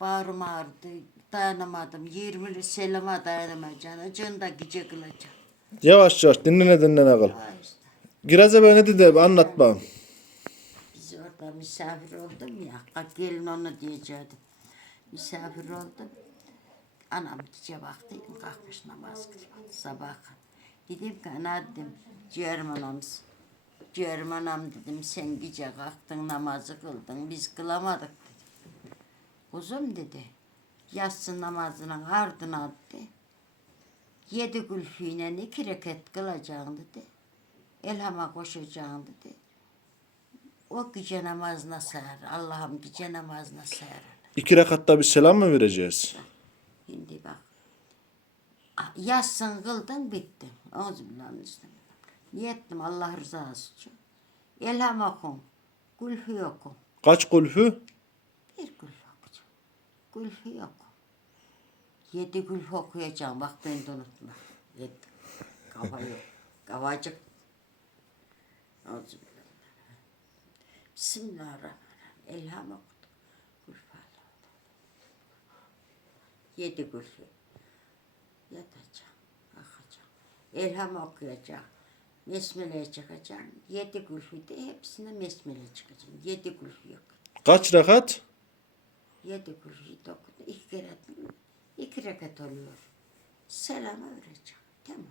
Bağrım ağrıdı. Dayanamadım. 20 selama dayanamayacağım. Acını da gece kılacağım. Yavaş yavaş dinlene dinlene kal. Ha işte. Giraze be ne dedi anlat bana. Biz orada misafir oldum ya. Kalk gelin onu diyecektim. Misafir oldum. Anam gece baktıydım kalkmış namaz kılıyor. Sabah. Dedim ki ana dedim ciğerim anamız. Ciğerim anam dedim sen gece kalktın namazı kıldın biz kılamadık. Kuzum dedi yatsı namazının ardına dedi. Yedi gülfüyle iki reket kılacaksın dedi. Elhama koşacaksın dedi. O gece namazına sayar. Allah'ım gece namazına sayar. İki rekatta bir selam mı vereceğiz? Şimdi bak. Yatsın kıldın bitti. Euzubillahimineşşeytanirracim. Niyettim Allah rızası için. Elham okun. Gülfü okun. Kaç kulfü? Gülfü yok. Yedi gülfü okuyacağım. Bak ben de unutma. Yedi. Kafa yok. Kavacık. Bismillahirrahmanirrahim. Elham okudum. Gülfü. Yedi gülfü. Yatacağım, kalkacağım. Elham okuyacağım. Besmele'ye çıkacağım. Yedi gülfü de hepsine besmele çıkacağım. Yedi gülfü yok. Kaç rekat? Yedi de okudum. İki kere iki rekat oluyor. Selam vereceğim. Tamam.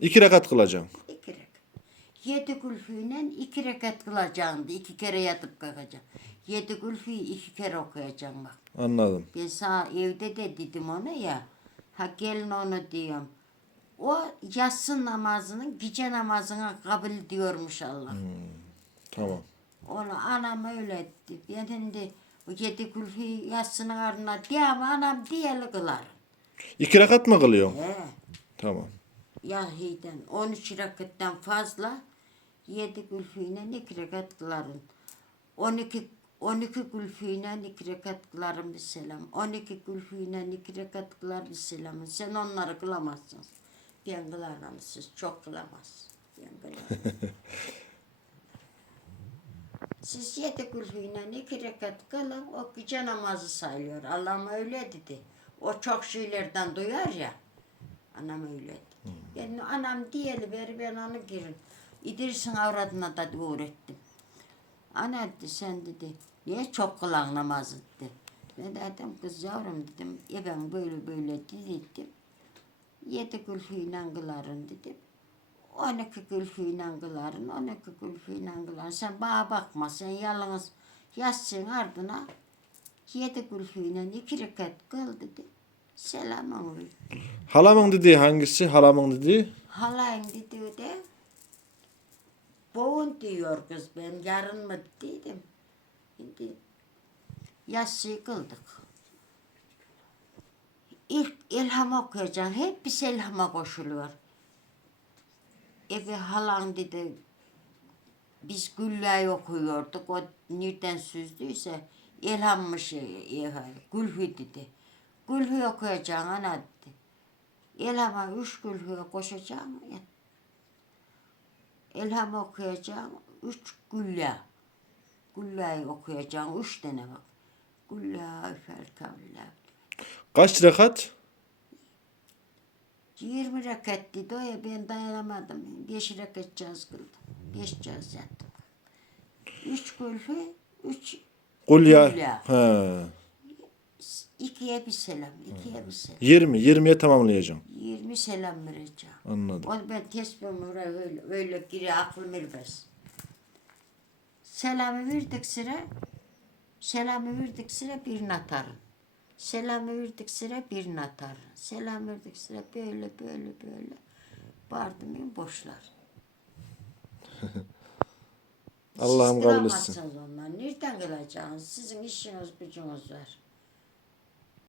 İki rekat kılacağım. İki rekat. Yedi gülfüyle iki rekat kılacaksın. İki kere yatıp kalkacağım. Yedi gülfüyü iki kere okuyacağım bak. Anladım. Ben sana evde de dedim ona ya. Ha gelin onu diyorum. O yatsı namazının gece namazına kabul diyormuş Allah. Tamam. Onu anam öyle etti. Ben şimdi o yedi kulfi yatsının ardına diyem anam diyeli kılarım. İki rekat mı kılıyorsun? He. Tamam. Yahiden 13 rakatten fazla yedi kulfiyle iki rekat kılarım. 12 12 kulfiyle iki rekat kılarım bir selam. 12 kulfiyle iki rekat kılar bir selam. Sen onları kılamazsın. Ben kılarım siz çok kılamaz. Ben kılarım. Siz yedi kulfiyle iki rekat kılın o gece namazı sayılıyor. Allah'ım öyle dedi. O çok şeylerden duyar ya. Anam öyle dedi. Ben anam diyeli beri ben onu girin. İdris'in avradına da öğrettim. Ana dedi sen dedi niye çok kılan namazı dedi. Ben dedim kız yavrum dedim e ben böyle böyle dedim. Yedi gülfüyle kıların dedim. 12 gülfüyle kıların, 12 gülfüyle kıların. Sen bana bakma, sen yalnız yatsın ardına yedi gülfüyle iki rekat kıl dedi. Selamın ver. Halamın dediği hangisi? Halamın dediği? Halayın dedi de boğun diyor kız ben yarın mı dedim. Şimdi yatsı kıldık. İlk ilham okuyacaksın. Hep bir ilhama koşuluyor. Eve halan dedi biz Güllü'yü okuyorduk. O nereden süzdüyse ilhammış ehe, Gülhü dedi. Gülhü okuyacaksın ana dedi. İlhama üç Gülhü'ye koşacağım. İlham okuyacağım. Üç Güllü. Güllü'yü okuyacağım. Üç tane bak. Güllü, fel kavle. Kaç rekat? 20 rekat dedi o ya ben dayanamadım. 5 rekat caz kıldım. 5 caz yattım. 3 gülfü, 3 Kul ya. He. ikiye bir selam, ikiye bir selam. 20. 20'ye tamamlayacağım. 20 selam vereceğim. Anladım. Onu ben tesbihimi oraya öyle, öyle gire aklım ermez. Selamı verdik sıra, selamı verdik sıra bir atarım. Selamı verdik sıra bir atarım. Selam verdik sıra böyle böyle böyle. Vardım ben boşlar. Allah'ım kabul etsin. Nereden kılacaksınız? Sizin işiniz gücünüz var.